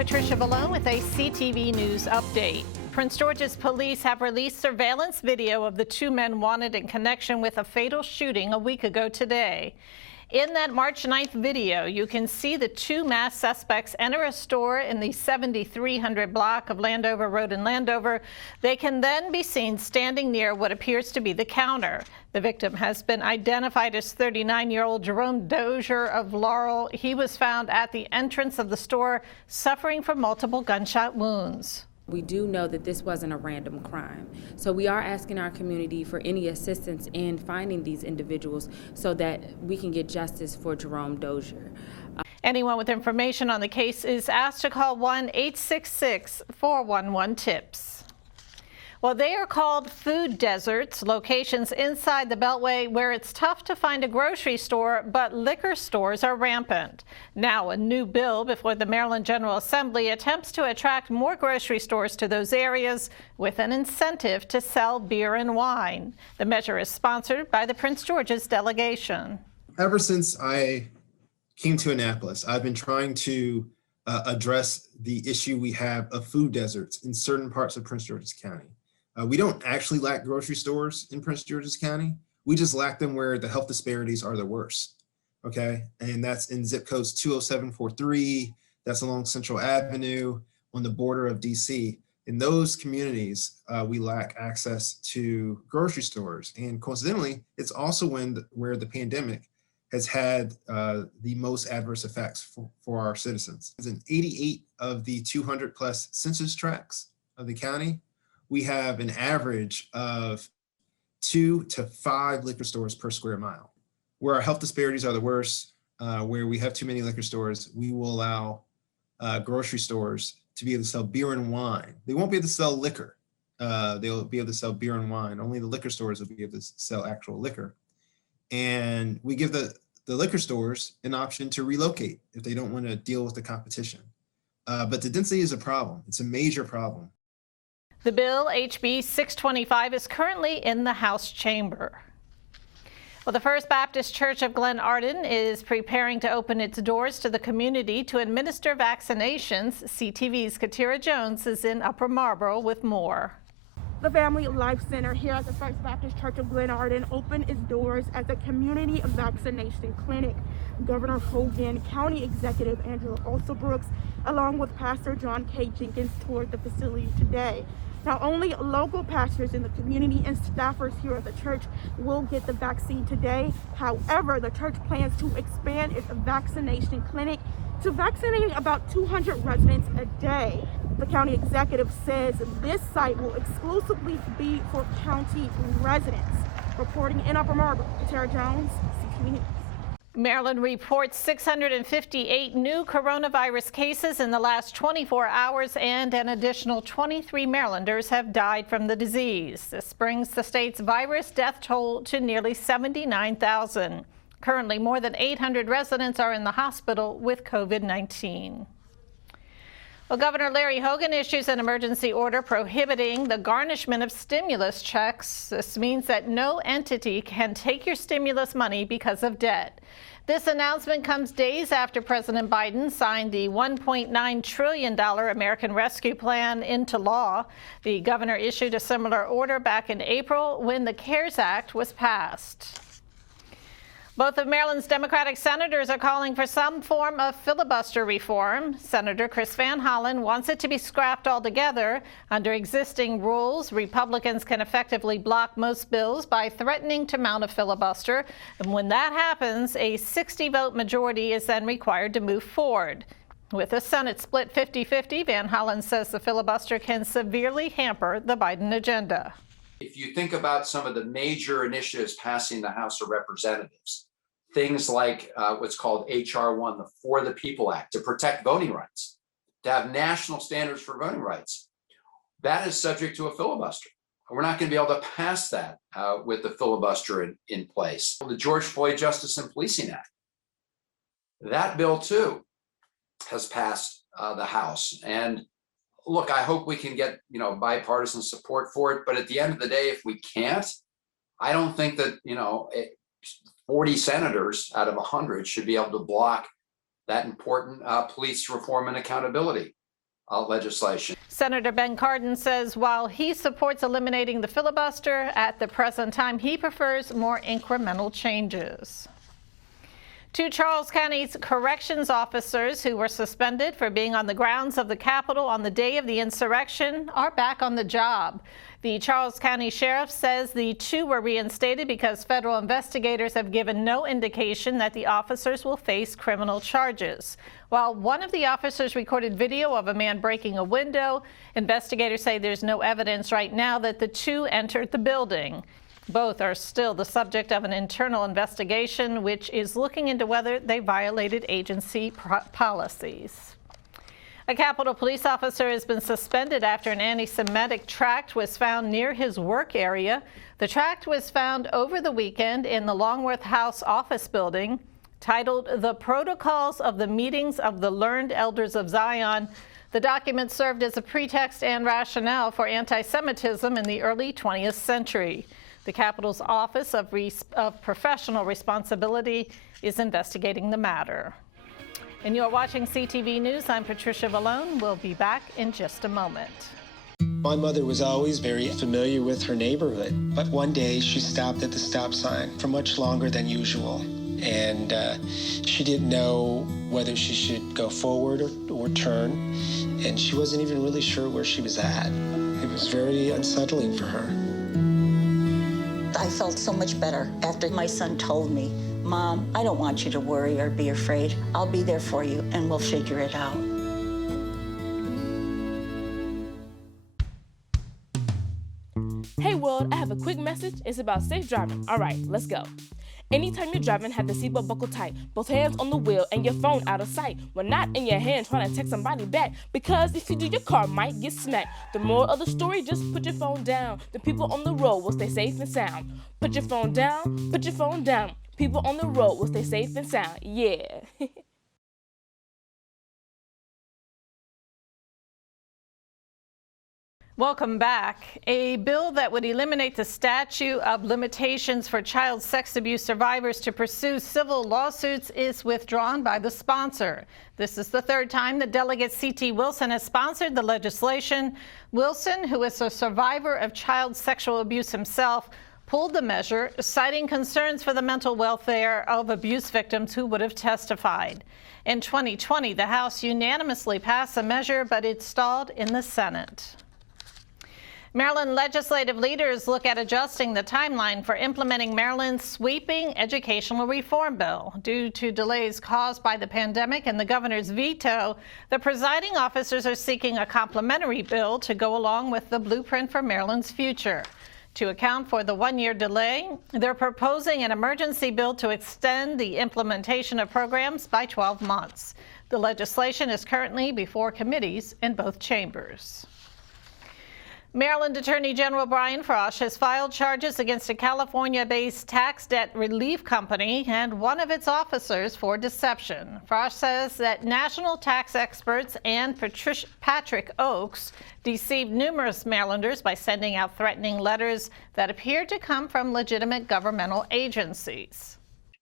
Patricia Malone with a CTV News update. Prince George's police have released surveillance video of the two men wanted in connection with a fatal shooting a week ago today. In that March 9th video, you can see the two masked suspects enter a store in the 7300 block of Landover Road in Landover. They can then be seen standing near what appears to be the counter. The victim has been identified as 39-year-old Jerome Dozier of Laurel. He was found at the entrance of the store suffering from multiple gunshot wounds. We do know that this wasn't a random crime. So we are asking our community for any assistance in finding these individuals so that we can get justice for Jerome Dozier. Anyone with information on the case is asked to call 1-866-411-TIPS. Well, they are called food deserts, locations inside the Beltway where it's tough to find a grocery store, but liquor stores are rampant. Now, a new bill before the Maryland General Assembly attempts to attract more grocery stores to those areas with an incentive to sell beer and wine. The measure is sponsored by the Prince George's delegation. Ever since I came to Annapolis, I've been trying to address the issue we have of food deserts in certain parts of Prince George's County. We don't actually lack grocery stores in Prince George's County. We just lack them where the health disparities are the worst, okay? And that's in zip codes 20743, that's along Central Avenue, on the border of DC. In those communities, we lack access to grocery stores. And coincidentally, it's also where the pandemic has had the most adverse effects for our citizens. In 88 of the 200 plus census tracts of the county, we have an average of 2 to 5 liquor stores per square mile. Where our health disparities are the worst, where we have too many liquor stores, we will allow grocery stores to be able to sell beer and wine. They won't be able to sell liquor. They'll be able to sell beer and wine. Only the liquor stores will be able to sell actual liquor. And we give the liquor stores an option to relocate if they don't want to deal with the competition. But the density is a problem. It's a major problem. The bill, HB 625, is currently in the House chamber. Well, the First Baptist Church of Glen Arden is preparing to open its doors to the community to administer vaccinations. CTV's Katira Jones is in Upper Marlboro with more. The Family Life Center here at the First Baptist Church of Glen Arden opened its doors as a community vaccination clinic. Governor Hogan, County Executive Angela Alsobrooks, along with Pastor John K. Jenkins, toured the facility today. Now, only local pastors in the community and staffers here at the church will get the vaccine today. However, the church plans to expand its vaccination clinic to vaccinating about 200 residents a day. The county executive says this site will exclusively be for county residents. Reporting in Upper Marlboro, Tara Jones, CTV News. Maryland reports 658 new coronavirus cases in the last 24 hours, and an additional 23 Marylanders have died from the disease. This brings the state's virus death toll to nearly 79,000. Currently, more than 800 residents are in the hospital with COVID-19. Well, Governor Larry Hogan issues an emergency order prohibiting the garnishment of stimulus checks. This means that no entity can take your stimulus money because of debt. This announcement comes days after President Biden signed the $1.9 trillion American Rescue Plan into law. The governor issued a similar order back in April when the CARES Act was passed. Both of Maryland's Democratic senators are calling for some form of filibuster reform. Senator Chris Van Hollen wants it to be scrapped altogether. Under existing rules, Republicans can effectively block most bills by threatening to mount a filibuster. And when that happens, a 60-vote majority is then required to move forward. With the Senate split 50-50, Van Hollen says the filibuster can severely hamper the Biden agenda. If you think about some of the major initiatives passing the House of Representatives, things like what's called H.R. 1, the For the People Act, to protect voting rights, to have national standards for voting rights, that is subject to a filibuster. We're not going to be able to pass that with the filibuster in place. The George Floyd Justice and Policing Act, that bill too has passed the House. And look, I hope we can get bipartisan support for it. But at the end of the day, if we can't, I don't think that 40 senators out of 100 should be able to block that important police reform and accountability. legislation. Senator Ben Cardin says while he supports eliminating the filibuster, at the present time he prefers more incremental changes. Two Charles County's corrections officers who were suspended for being on the grounds of the Capitol on the day of the insurrection are back on the job. The Charles County Sheriff says the two were reinstated because federal investigators have given no indication that the officers will face criminal charges. While one of the officers recorded video of a man breaking a window, investigators say there's no evidence right now that the two entered the building. Both are still the subject of an internal investigation, which is looking into whether they violated agency policies. A Capitol police officer has been suspended after an anti-Semitic tract was found near his work area. The tract was found over the weekend in the Longworth House office building, titled "The Protocols of the Meetings of the Learned Elders of Zion." The document served as a pretext and rationale for anti-Semitism in the early 20th century. The Capitol's Office of Professional Responsibility is investigating the matter. And you're watching CTV News. I'm Patricia Vallone. We'll be back in just a moment. My mother was always very familiar with her neighborhood, but one day she stopped at the stop sign for much longer than usual. And she didn't know whether she should go forward or turn, and she wasn't even really sure where she was at. It was very unsettling for her. I felt so much better after my son told me, "Mom, I don't want you to worry or be afraid. I'll be there for you and we'll figure it out." Hey world, I have a quick message. It's about safe driving. All right, let's go. Anytime you're driving, have the seatbelt buckled tight, both hands on the wheel and your phone out of sight. When not in your hand trying to text somebody back, because if you do, your car might get smacked. The moral of the story, just put your phone down. The people on the road will stay safe and sound. Put your phone down, put your phone down. People on the road will stay safe and sound. Yeah. Welcome back. A bill that would eliminate the statute of limitations for child sex abuse survivors to pursue civil lawsuits is withdrawn by the sponsor. This is the third time that Delegate C.T. Wilson has sponsored the legislation. Wilson, who is a survivor of child sexual abuse himself, pulled the measure, citing concerns for the mental welfare of abuse victims who would have testified. In 2020, the House unanimously passed the measure, but it stalled in the Senate. Maryland legislative leaders look at adjusting the timeline for implementing Maryland's sweeping educational reform bill. Due to delays caused by the pandemic and the governor's veto, the presiding officers are seeking a complementary bill to go along with the blueprint for Maryland's future. To account for the one-year delay, they're proposing an emergency bill to extend the implementation of programs by 12 months. The legislation is currently before committees in both chambers. Maryland Attorney General Brian Frosh has filed charges against a California-based tax debt relief company and one of its officers for deception. Frosh says that national tax experts and Patrick Oakes deceived numerous Marylanders by sending out threatening letters that appeared to come from legitimate governmental agencies.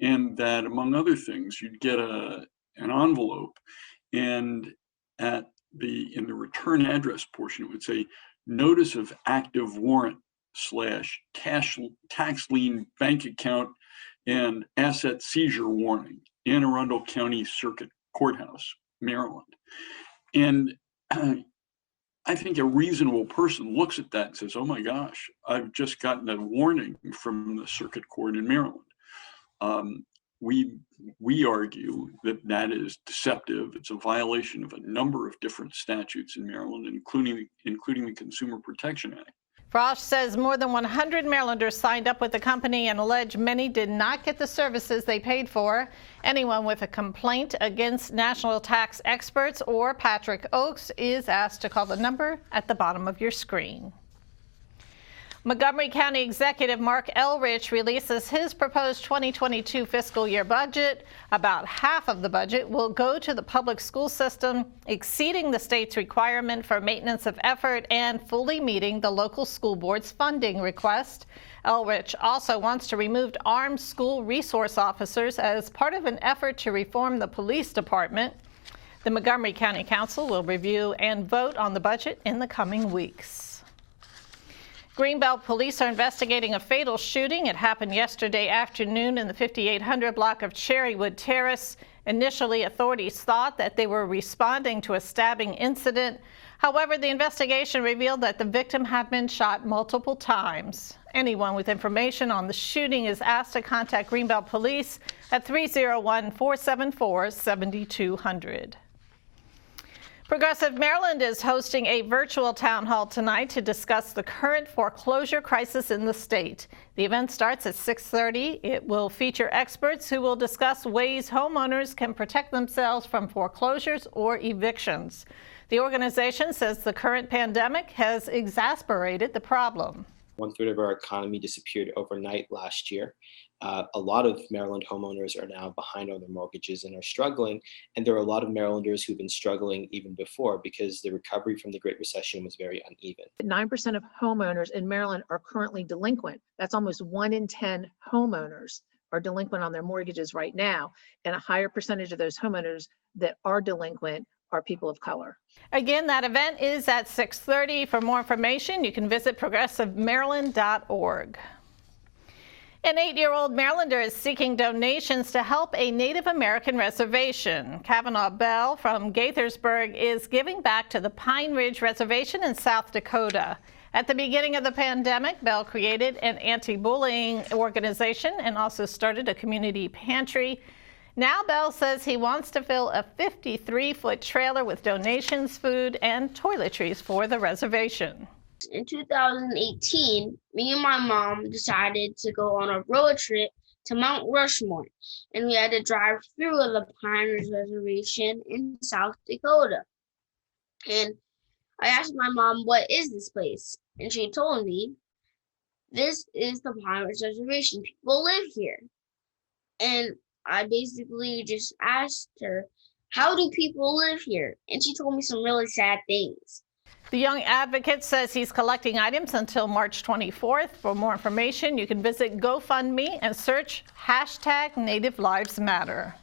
And that, among other things, you'd get an envelope, and in the return address portion, it would say, "Notice of active warrant / tax lien bank account and asset seizure warning, Anne Arundel County Circuit Courthouse, Maryland." And I think a reasonable person looks at that and says, "Oh my gosh, I've just gotten a warning from the Circuit Court in Maryland." We argue that that is deceptive. It's a violation of a number of different statutes in Maryland, including the Consumer Protection Act. Frosh says more than 100 Marylanders signed up with the company and allege many did not get the services they paid for. Anyone with a complaint against national tax experts or Patrick Oakes is asked to call the number at the bottom of your screen. Montgomery County Executive Mark Elrich releases his proposed 2022 fiscal year budget. About half of the budget will go to the public school system, exceeding the state's requirement for maintenance of effort and fully meeting the local school board's funding request. Elrich also wants to remove armed school resource officers as part of an effort to reform the police department. The Montgomery County Council will review and vote on the budget in the coming weeks. Greenbelt police are investigating a fatal shooting. It happened yesterday afternoon in the 5800 block of Cherrywood Terrace. Initially, authorities thought that they were responding to a stabbing incident. However, the investigation revealed that the victim had been shot multiple times. Anyone with information on the shooting is asked to contact Greenbelt Police at 301-474-7200. Progressive Maryland is hosting a virtual town hall tonight to discuss the current foreclosure crisis in the state. The event starts at 6:30. It will feature experts who will discuss ways homeowners can protect themselves from foreclosures or evictions. The organization says the current pandemic has exacerbated the problem. 1/3 of our economy disappeared overnight last year. A lot of Maryland homeowners are now behind on their mortgages and are struggling. And there are a lot of Marylanders who've been struggling even before because the recovery from the Great Recession was very uneven. 9% of homeowners in Maryland are currently delinquent. That's almost 1 in 10 homeowners are delinquent on their mortgages right now. And a higher percentage of those homeowners that are delinquent are people of color. Again, that event is at 6:30. For more information, you can visit progressivemaryland.org. An 8-year-old Marylander is seeking donations to help a Native American reservation. Kavanaugh Bell from Gaithersburg is giving back to the Pine Ridge Reservation in South Dakota. At the beginning of the pandemic, Bell created an anti-bullying organization and also started a community pantry. Now Bell says he wants to fill a 53-foot trailer with donations, food, and toiletries for the reservation. In 2018, me and my mom decided to go on a road trip to Mount Rushmore, and we had to drive through the Pine Ridge Reservation in South Dakota. And I asked my mom, "What is this place?" And she told me, "This is the Pine Ridge Reservation. People live here." And I basically just asked her, "How do people live here?" And she told me some really sad things. The young advocate says he's collecting items until March 24th. For more information, you can visit GoFundMe and search #Native Lives Matter.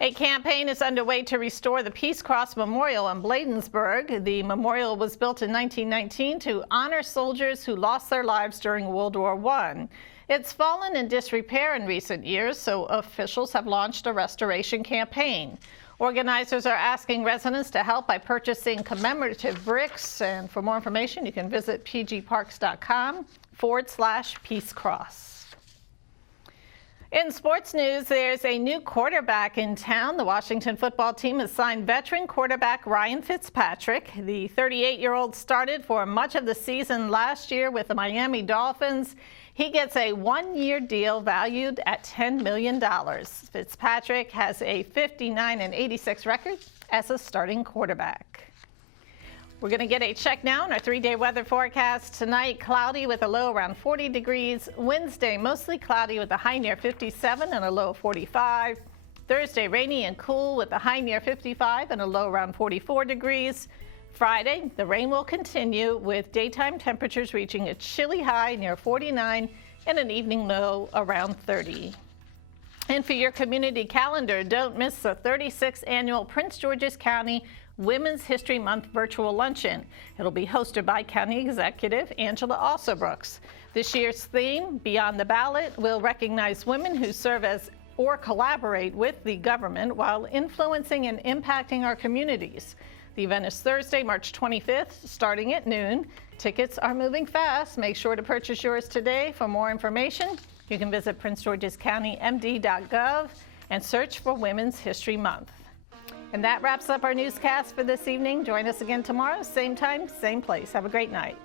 A campaign is underway to restore the Peace Cross Memorial in Bladensburg. The memorial was built in 1919 to honor soldiers who lost their lives during World War I. It's fallen in disrepair in recent years, so officials have launched a restoration campaign. Organizers are asking residents to help by purchasing commemorative bricks. And for more information, you can visit pgparks.com/Peace Cross. In sports news, there's a new quarterback in town. The Washington football team has signed veteran quarterback Ryan Fitzpatrick. The 38-year-old started for much of the season last year with the Miami Dolphins. He gets a 1-year deal valued at $10 million. Fitzpatrick has a 59-86 record as a starting quarterback. We're going to get a check now on our 3-day weather forecast. Tonight, cloudy with a low around 40 degrees. Wednesday, mostly cloudy with a high near 57 and a low of 45. Thursday, rainy and cool with a high near 55 and a low around 44 degrees. Friday, the rain will continue with daytime temperatures reaching a chilly high near 49 and an evening low around 30. And for your community calendar, don't miss the 36th annual Prince George's County Women's History Month virtual luncheon. It'll be hosted by County Executive Angela Alsobrooks. This year's theme, Beyond the Ballot, will recognize women who serve as or collaborate with the government while influencing and impacting our communities. The event is Thursday, March 25th, starting at noon. Tickets are moving fast. Make sure to purchase yours today. For more information, you can visit princegeorgescountymd.gov and search for Women's History Month. And that wraps up our newscast for this evening. Join us again tomorrow, same time, same place. Have a great night.